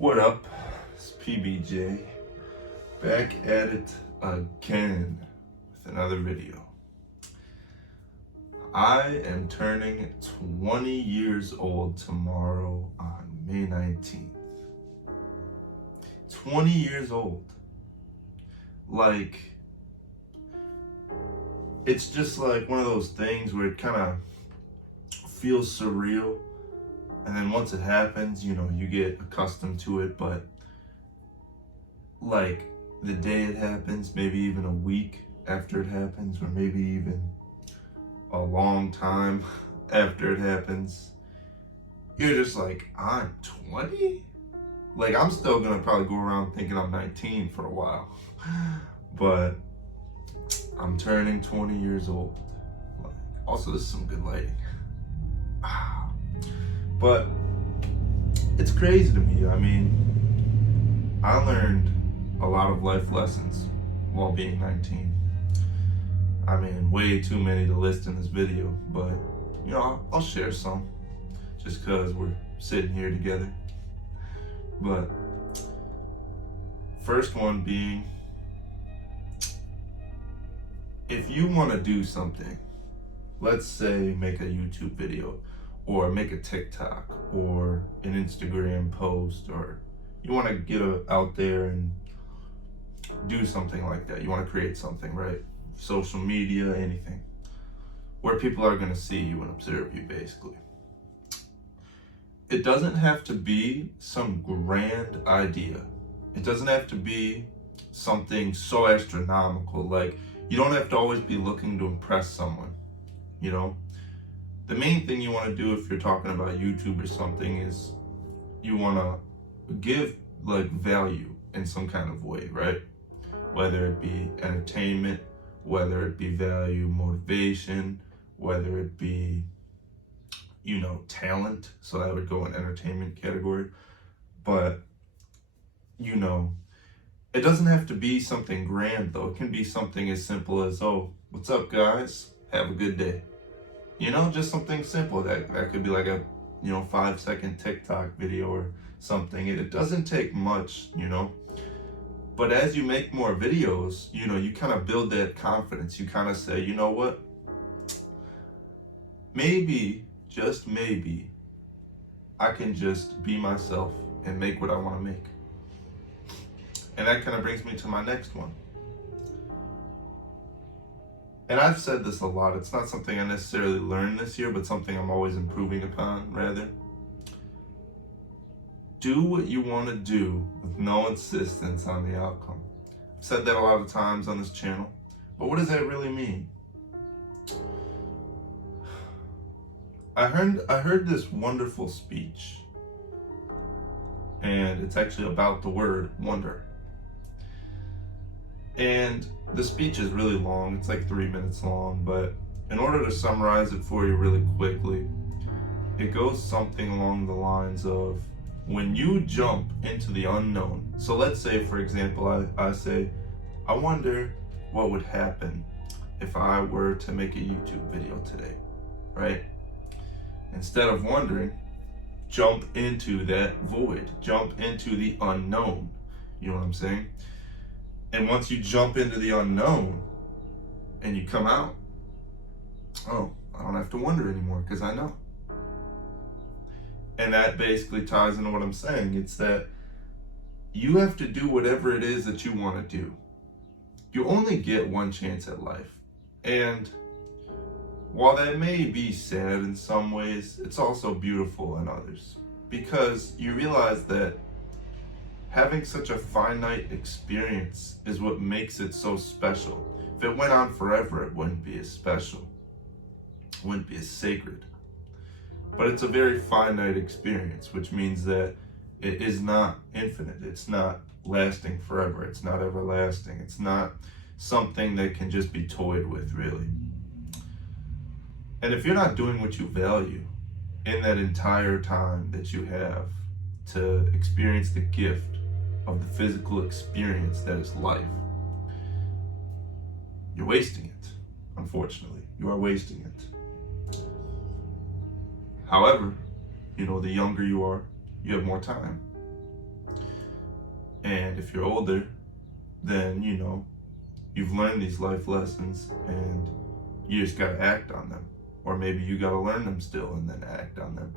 What up? It's PBJ, back at it again with another video. I am turning 20 years old tomorrow on May 19th. 20 years old. Like, it's just like one of those things where it kind of feels surreal. And then once it happens, you get accustomed to it. But like the day it happens, maybe even a week after it happens, or maybe even a long time after it happens, you're just like, I'm 20? Like, I'm still gonna probably go around thinking I'm 19 for a while. But I'm turning 20 years old. Like, also, this is some good lighting. But it's crazy to me. I mean, I learned a lot of life lessons while being 19. I mean, way too many to list in this video, but I'll share some just because we're sitting here together. But first one being, if you want to do something, let's say make a YouTube video, or make a TikTok, or an Instagram post, or you want to get out there and do something like that. You want to create something, right? Social media, anything, where people are going to see you and observe you, basically. It doesn't have to be some grand idea. It doesn't have to be something so astronomical. Like, you don't have to always be looking to impress someone, The main thing you want to do if you're talking about YouTube or something is you want to give like value in some kind of way, right? Whether it be entertainment, whether it be value, motivation, whether it be, talent. So that would go in entertainment category. But, it doesn't have to be something grand though. It can be something as simple as, oh, what's up guys? Have a good day. Just something simple. That could be like a 5-second TikTok video or something. It doesn't take much, But as you make more videos, you kind of build that confidence. You kind of say, you know what? Maybe, just maybe, I can just be myself and make what I want to make. And that kind of brings me to my next one. And I've said this a lot. It's not something I necessarily learned this year, but something I'm always improving upon, rather. Do what you want to do with no insistence on the outcome. I've said that a lot of times on this channel, but what does that really mean? I heard this wonderful speech, and it's actually about the word wonder. And the speech is really long. It's like 3 minutes long, but in order to summarize it for you really quickly, it goes something along the lines of, when you jump into the unknown. So let's say, for example, I say, I wonder what would happen if I were to make a YouTube video today, right? Instead of wondering, jump into that void, jump into the unknown. You know what I'm saying? And once you jump into the unknown and you come out, oh, I don't have to wonder anymore because I know. And that basically ties into what I'm saying. It's that you have to do whatever it is that you want to do. You only get one chance at life. And while that may be sad in some ways, it's also beautiful in others. Because you realize that having such a finite experience is what makes it so special. If it went on forever, it wouldn't be as special. It wouldn't be as sacred. But it's a very finite experience, which means that it is not infinite. It's not lasting forever. It's not everlasting. It's not something that can just be toyed with, really. And if you're not doing what you value in that entire time that you have to experience the gift of the physical experience that is life, you're wasting it. Unfortunately, you are wasting it. However, the younger you are, you have more time. And if you're older, then, you've learned these life lessons and you just gotta act on them. Or maybe you gotta learn them still and then act on them.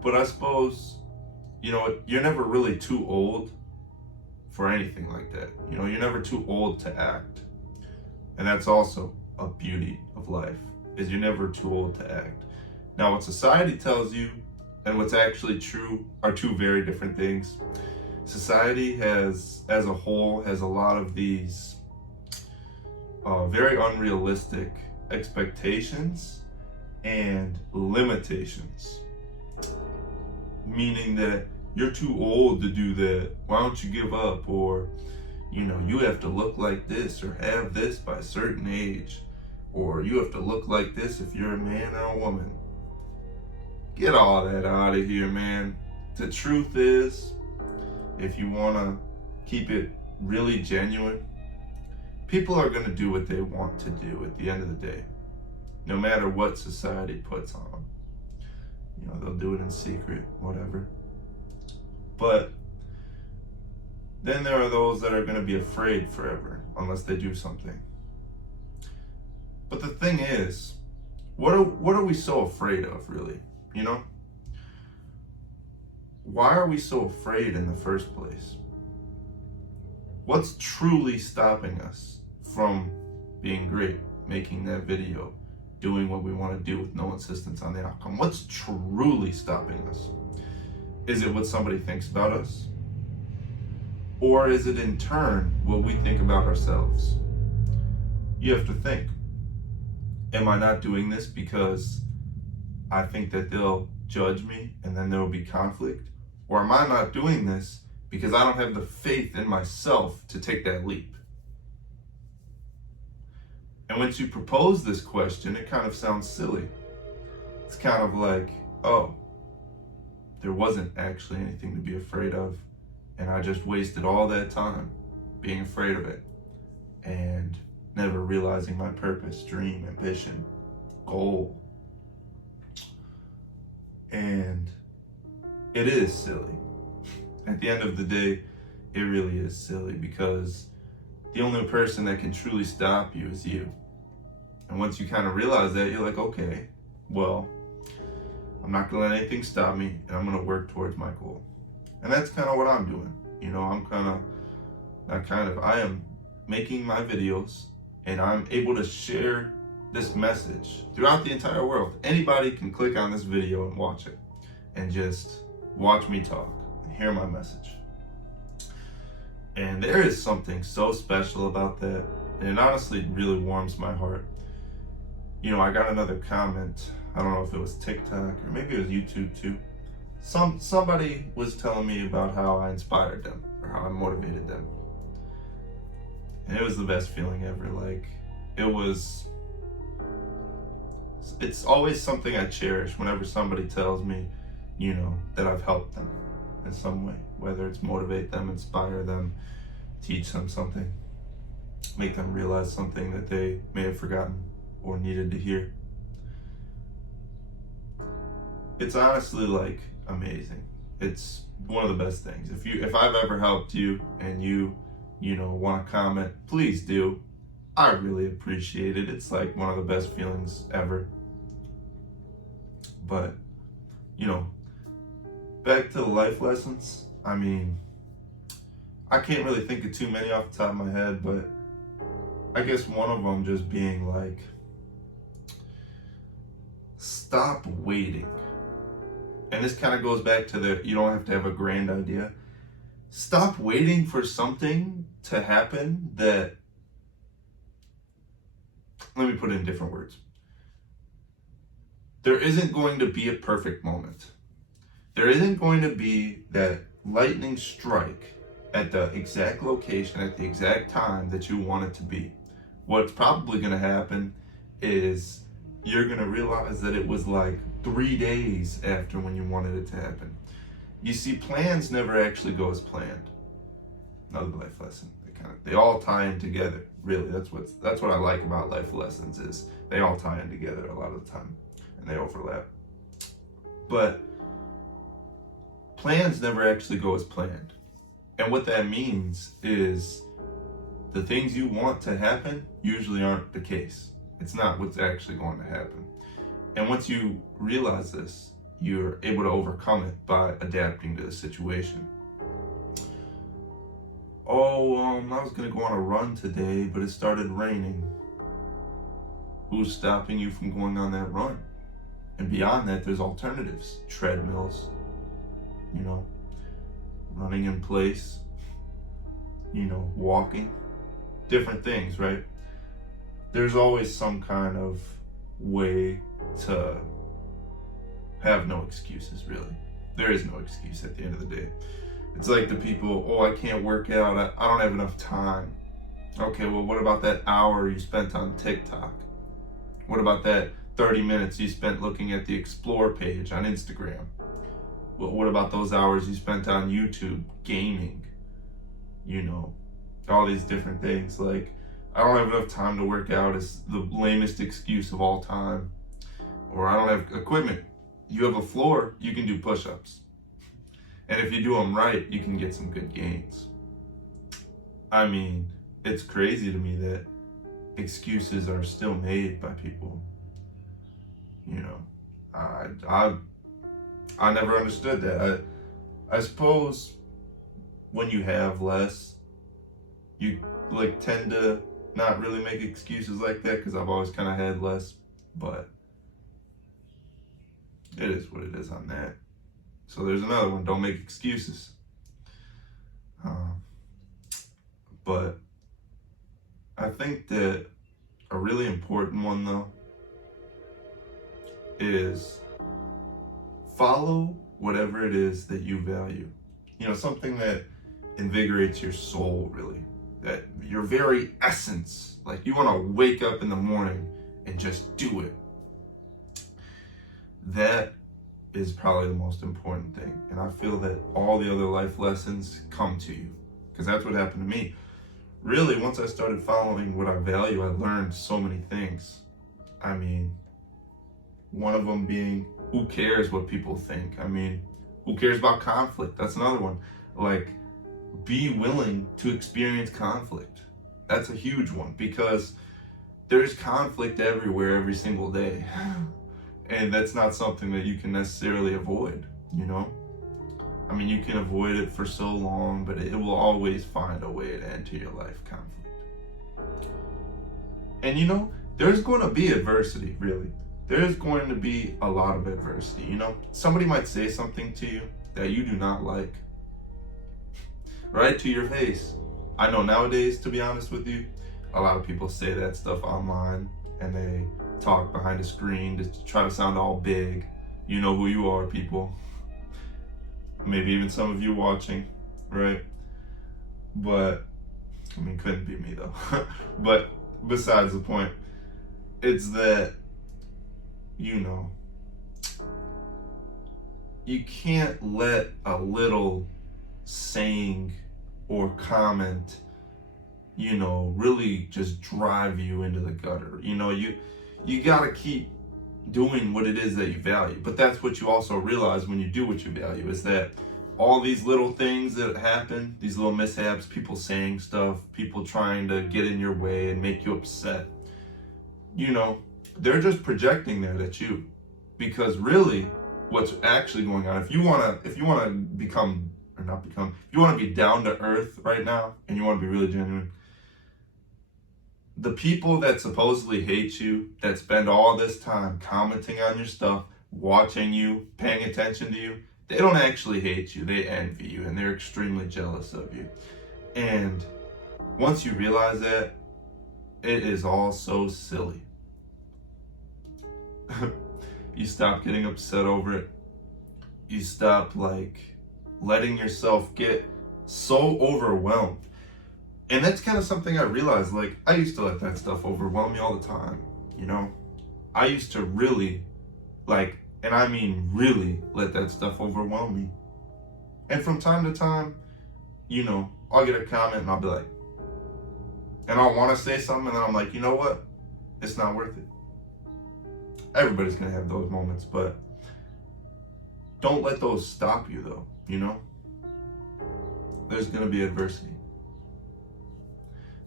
But I suppose, you're never really too old for anything like that. You're never too old to act. And that's also a beauty of life, is you're never too old to act. Now, what society tells you and what's actually true are two very different things. Society as a whole, has a lot of these very unrealistic expectations and limitations. Meaning that you're too old to do that, why don't you give up? Or, you have to look like this or have this by a certain age. Or you have to look like this if you're a man or a woman. Get all that out of here, man. The truth is, if you want to keep it really genuine, people are going to do what they want to do at the end of the day, no matter what society puts on them. They'll do it in secret, whatever. But then there are those that are going to be afraid forever unless they do something. But the thing is, what are we so afraid of, really? Why are we so afraid in the first place? What's truly stopping us from being great, making that video, doing what we want to do with no insistence on the outcome? What's truly stopping us? Is it what somebody thinks about us? Or is it in turn what we think about ourselves? You have to think, am I not doing this because I think that they'll judge me and then there will be conflict? Or am I not doing this because I don't have the faith in myself to take that leap? And once you propose this question, it kind of sounds silly. It's kind of like, oh, there wasn't actually anything to be afraid of, and I just wasted all that time being afraid of it and never realizing my purpose, dream, ambition, goal. And it is silly. At the end of the day, it really is silly, because the only person that can truly stop you is you. And once you kind of realize that, you're like, okay, well, I'm not gonna let anything stop me, and I'm gonna work towards my goal. And that's kind of what I'm doing. I am making my videos, and I'm able to share this message throughout the entire world. Anybody can click on this video and watch it, and just watch me talk, and hear my message. And there is something so special about that, and it honestly really warms my heart. I got another comment, I don't know if it was TikTok or maybe it was YouTube too. Somebody was telling me about how I inspired them or how I motivated them. And it was the best feeling ever. It's always something I cherish whenever somebody tells me, that I've helped them in some way, whether it's motivate them, inspire them, teach them something, make them realize something that they may have forgotten or needed to hear. It's honestly amazing. It's one of the best things. If I've ever helped you and you want to comment, please do. I really appreciate it. It's one of the best feelings ever. But, back to the life lessons. I can't really think of too many off the top of my head, but I guess one of them just being stop waiting. And this kind of goes back to you don't have to have a grand idea. Stop waiting for something to happen let me put it in different words. There isn't going to be a perfect moment. There isn't going to be that lightning strike at the exact location, at the exact time that you want it to be. What's probably going to happen is you're going to realize that it was 3 days after when you wanted it to happen. You see, plans never actually go as planned. Another life lesson. They all tie in together. Really, that's what I like about life lessons, is they all tie in together a lot of the time, and they overlap. But plans never actually go as planned. And what that means is the things you want to happen usually aren't the case. It's not what's actually going to happen. And once you realize this, you're able to overcome it by adapting to the situation. Oh, I was gonna go on a run today, but it started raining. Who's stopping you from going on that run? And beyond that, there's alternatives. Treadmills, running in place, walking, different things, right? There's always some kind of way to have no excuses, really. There is no excuse at the end of the day. It's like the people, oh, I can't work out, I don't have enough time. Okay, well, what about that hour you spent on TikTok? What about that 30 minutes you spent looking at the Explore page on Instagram? Well, what about those hours you spent on YouTube, gaming? All these different things. Like, I don't have enough time to work out is the lamest excuse of all time. Or I don't have equipment. You have a floor, you can do push-ups. And if you do them right, you can get some good gains. I mean, it's crazy to me that excuses are still made by people. I never understood that. I suppose when you have less, you tend to not really make excuses like that, because I've always kind of had less, but it is what it is on that. So there's another one, don't make excuses. But I think that a really important one, though, is follow whatever it is that you value. Something that invigorates your soul, really. That your very essence, like you want to wake up in the morning and just do it. That is probably the most important thing. And I feel that all the other life lessons come to you, because that's what happened to me. Really, once I started following what I value, I learned so many things. I mean, one of them being, who cares what people think? I mean, who cares about conflict? That's another one. Like, be willing to experience conflict. That's a huge one, because there's conflict everywhere every single day. And that's not something that you can necessarily avoid, I mean, you can avoid it for so long, but it will always find a way to enter your life, conflict. And there's going to be adversity, really. There's going to be a lot of adversity, Somebody might say something to you that you do not like, right to your face. I know nowadays, to be honest with you, a lot of people say that stuff online, and they talk behind a screen to try to sound all big. You know who you are, people. Maybe even some of you watching, right? But, I mean, couldn't be me though. But besides the point, it's that, you can't let a little saying or comment, really just drive you into the gutter. You gotta keep doing what it is that you value. But that's what you also realize when you do what you value, is that all these little things that happen, these little mishaps, people saying stuff, people trying to get in your way and make you upset, they're just projecting that at you. Because really, what's actually going on, if you wanna become, or not become, if you wanna be down to earth right now, and you wanna be really genuine, the people that supposedly hate you, that spend all this time commenting on your stuff, watching you, paying attention to you, they don't actually hate you. They envy you, and they're extremely jealous of you. And once you realize that, it is all so silly. You stop getting upset over it. You stop letting yourself get so overwhelmed. And that's kind of something I realized, I used to let that stuff overwhelm me all the time, I used to really, and I mean really, let that stuff overwhelm me. And from time to time, I'll get a comment and I'll be like, and I'll want to say something, and then I'm like, you know what? It's not worth it. Everybody's going to have those moments, but don't let those stop you, though, there's going to be adversity.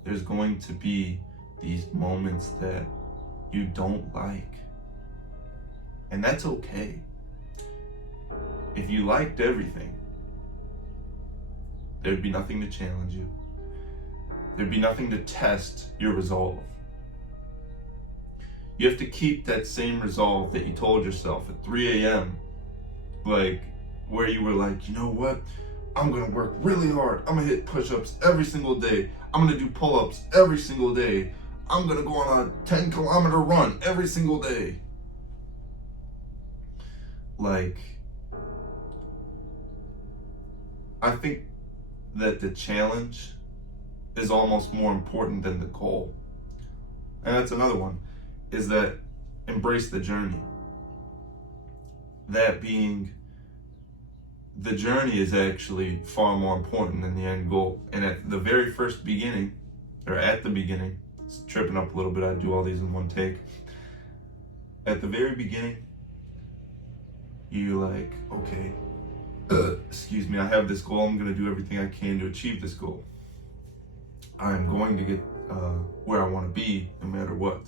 There's going to be these moments that you don't like. And that's okay. If you liked everything, there'd be nothing to challenge you. There'd be nothing to test your resolve. You have to keep that same resolve that you told yourself at 3 a.m. Like, where you were like, you know what? I'm gonna work really hard. I'm gonna hit push-ups every single day. I'm gonna do pull-ups every single day. I'm gonna go on a 10-kilometer run every single day. Like, I think that the challenge is almost more important than the goal. And that's another one, is that embrace the journey. That being, the journey is actually far more important than the end goal. And at the very first beginning, or at the beginning, it's tripping up a little bit, I do all these in one take. At the very beginning, you like, okay, excuse me, I have this goal, I'm gonna do everything I can to achieve this goal. I'm going to get where I wanna be no matter what.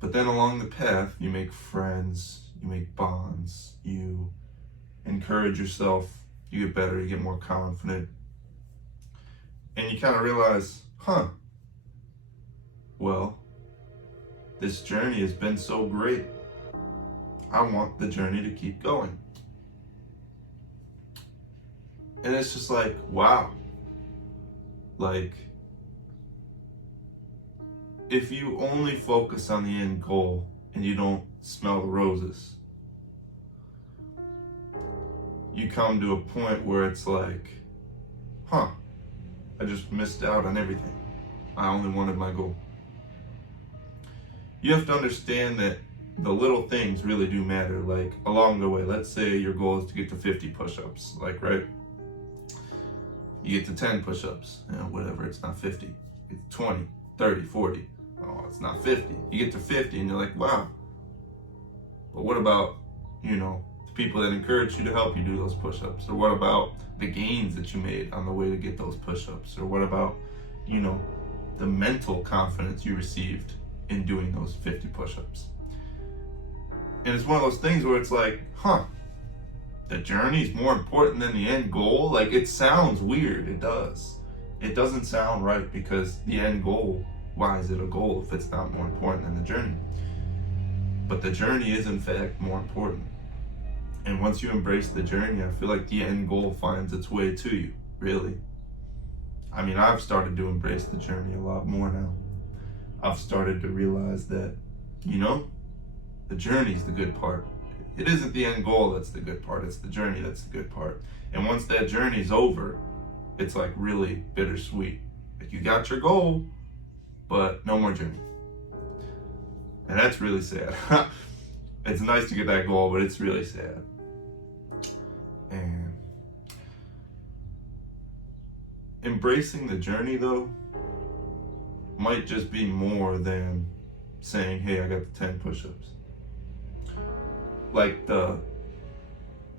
But then along the path, you make friends, you make bonds, you encourage yourself, you get better, you get more confident. And you kind of realize, well, this journey has been so great. I want the journey to keep going. And it's just like, wow. Like, if you only focus on the end goal and you don't smell the roses, you come to a point where it's like, I just missed out on everything. I only wanted my goal. You have to understand that the little things really do matter. Like, along the way, let's say your goal is to get to 50 push-ups, like, right? You get to 10 push-ups, whatever, it's not 50. It's 20, 30, 40. Oh, it's not 50. You get to 50 and you're like, wow. But what about, the people that encourage you to help you do those push-ups? Or what about the gains that you made on the way to get those push-ups? Or what about, the mental confidence you received in doing those 50 push-ups? And it's one of those things where it's like, the journey is more important than the end goal. Like, it sounds weird. It does. It doesn't sound right, because the end goal, why is it a goal if it's not more important than the journey? But the journey is, in fact, more important. And once you embrace the journey, I feel like the end goal finds its way to you, really. I mean, I've started to embrace the journey a lot more now. I've started to realize that, the journey's the good part. It isn't the end goal that's the good part, it's the journey that's the good part. And once that journey's over, it's like really bittersweet. Like, you got your goal, but no more journey. And that's really sad. It's nice to get that goal, but it's really sad. And embracing the journey, though, might just be more than saying, hey, I got the 10 push-ups. Like, the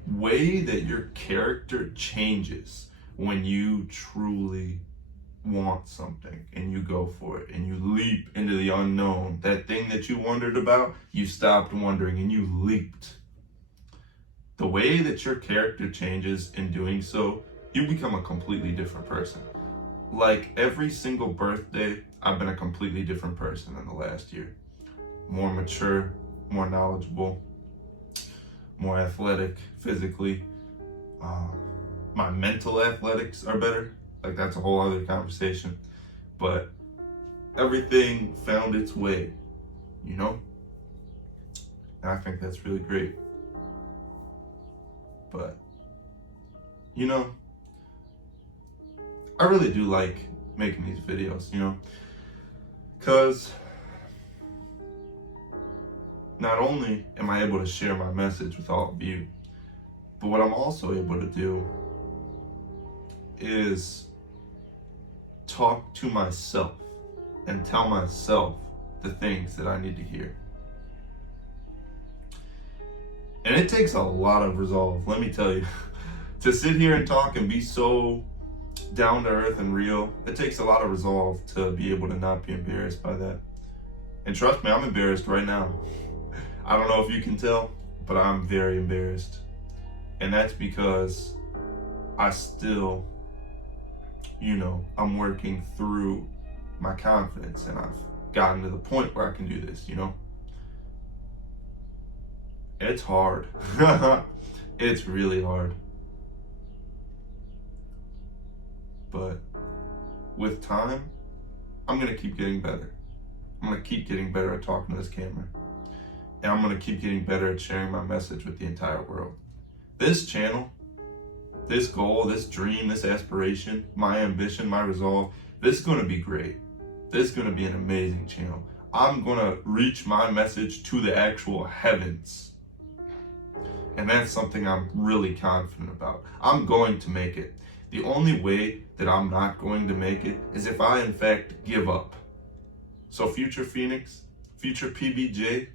way that your character changes when you truly want something and you go for it and you leap into the unknown. That thing that you wondered about, you stopped wondering and you leaped. The way that your character changes in doing so, you become a completely different person. Like, every single birthday, I've been a completely different person in the last year. More mature, more knowledgeable, more athletic physically. My mental athletics are better. Like, that's a whole other conversation. But everything found its way, And I think that's really great. But, I really do like making these videos, because not only am I able to share my message with all of you, but what I'm also able to do is talk to myself and tell myself the things that I need to hear. And it takes a lot of resolve, let me tell you, To sit here and talk and be so down to earth and real, it takes a lot of resolve to be able to not be embarrassed by that. And trust me, I'm embarrassed right now. I don't know if you can tell, but I'm very embarrassed. And that's because I still, I'm working through my confidence, and I've gotten to the point where I can do this, It's hard. It's really hard. But with time, I'm going to keep getting better. I'm going to keep getting better at talking to this camera. And I'm going to keep getting better at sharing my message with the entire world. This channel, this goal, this dream, this aspiration, my ambition, my resolve, this is going to be great. This is going to be an amazing channel. I'm going to reach my message to the actual heavens. And that's something I'm really confident about. I'm going to make it. The only way that I'm not going to make it is if I, in fact, give up. So future Phoenix, future PBJ,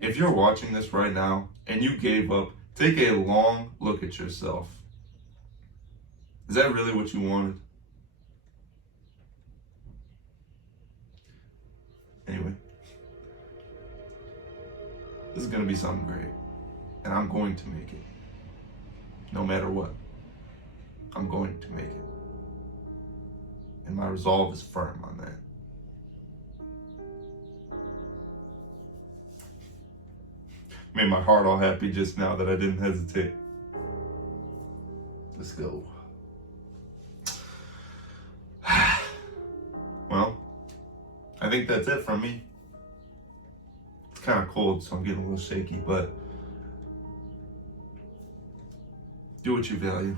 if you're watching this right now and you gave up, take a long look at yourself. Is that really what you wanted? Anyway, this is going to be something great. And I'm going to make it. No matter what. I'm going to make it. And my resolve is firm on that. Made my heart all happy just now that I didn't hesitate. Let's go. Well, I think that's it from me. It's kind of cold, so I'm getting a little shaky, but do what you value.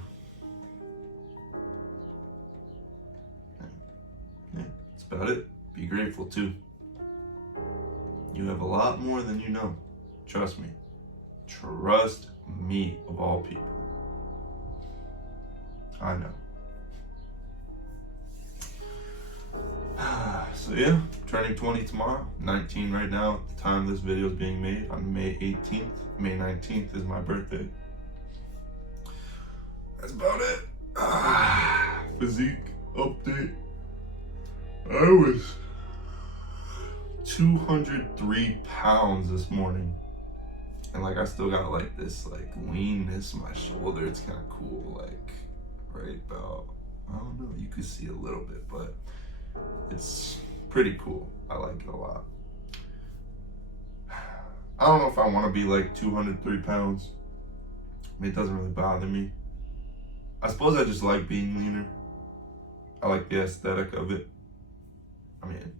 Yeah, that's about it. Be grateful too. You have a lot more than you know. Trust me. Trust me, of all people. I know. So yeah, turning 20 tomorrow. 19 right now at the time this video is being made on May 18th. May 19th is my birthday. That's about it. Physique update. I was 203 pounds this morning. And I still got this leanness in my shoulder. It's kind of cool, right about, I don't know, you can see a little bit, but it's pretty cool. I like it a lot. I don't know if I want to be 203 pounds. I mean, it doesn't really bother me. I suppose I just like being leaner. I like the aesthetic of it. I mean,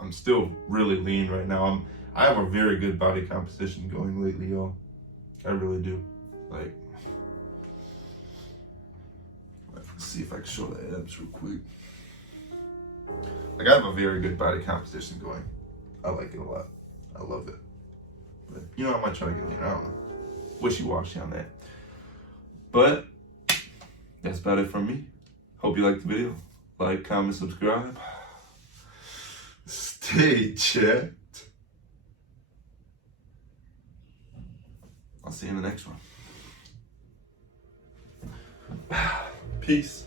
I'm still really lean right now. I have a very good body composition going lately, y'all. I really do. Let's see if I can show the abs real quick. I have a very good body composition going. I like it a lot. I love it. But, I might try to get leaner. I don't know. Wishy-washy on that. But that's about it from me. Hope you liked the video. Like, comment, subscribe. Stay checked. I'll see you in the next one. Peace.